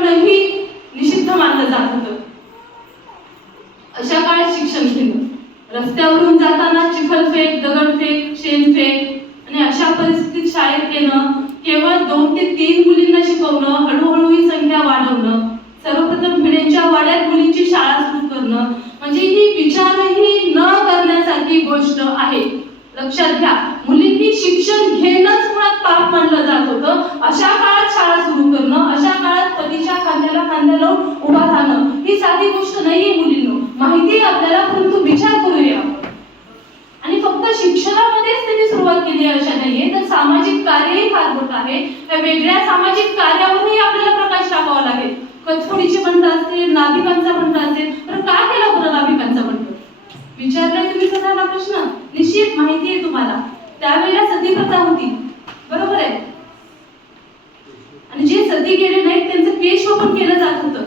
करणंही निषिद्ध मानलं जात होतं. अशा काळात शिक्षण घेणं, रस्त्यावरून जाताना चिखलफेक, दगडफेक, शेणफेक आणि अशा परिस्थितीत शाळेत येणं, केवळ 2 ते 3 मुलींना शिकवणं, हळूहळू ही संख्या वाढवणं, सर्वप्रथम भिड्यांच्या वाड्यात मुलींची शाळा सुरू करणं, म्हणजे ही विचारही न करण्यासारखी गोष्ट आहे. लक्षात घ्या, मुलींनी शिक्षण घेणंच मुळात पाप मानलं जात होतं. अशा काळात शाळा सुरू करणं, अशा काळात पतीच्या खांद्याला खांदा लावून उभा राहणं ही साधी गोष्ट नाहीये मुलींनो. माहिती आहे आपल्याला, परंतु विचार करूया. आणि फक्त शिक्षणामध्येच त्यांनी सुरुवात केली आहे अशा नाहीये, तर सामाजिक कार्यही फार मोठं आहे. त्या वेगळ्या सामाजिक कार्यावरही आपल्याला प्रकाश टाकावा लागेल. कचफोडीचे बंड असतील, नाभिकांचा बंड असेल, तर का केला बरं नाभिकांचा बंड? विचारलाय तुम्ही स्वतःला प्रश्न? निश्चित माहिती आहे तुम्हाला, त्यावेळेला सती प्रथा होती, बरोबर आहे. आणि जे सती गेले नाहीत त्यांचं केशव पण केलं जात होतं.